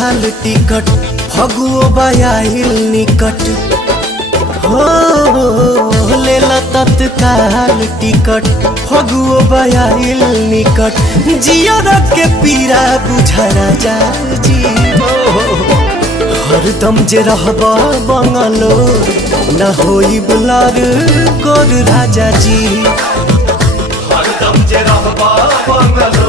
तत्काल टिकट फगुओ बयाइल निकट हो लेला तत्काल टिकट फगुओ बयाइल निकट जियर के पीरा बुझा राजा जी हरदम जे रहबा बंगलो न होई बुलार कोर राजा जी हरदम जे रहबा बंगलो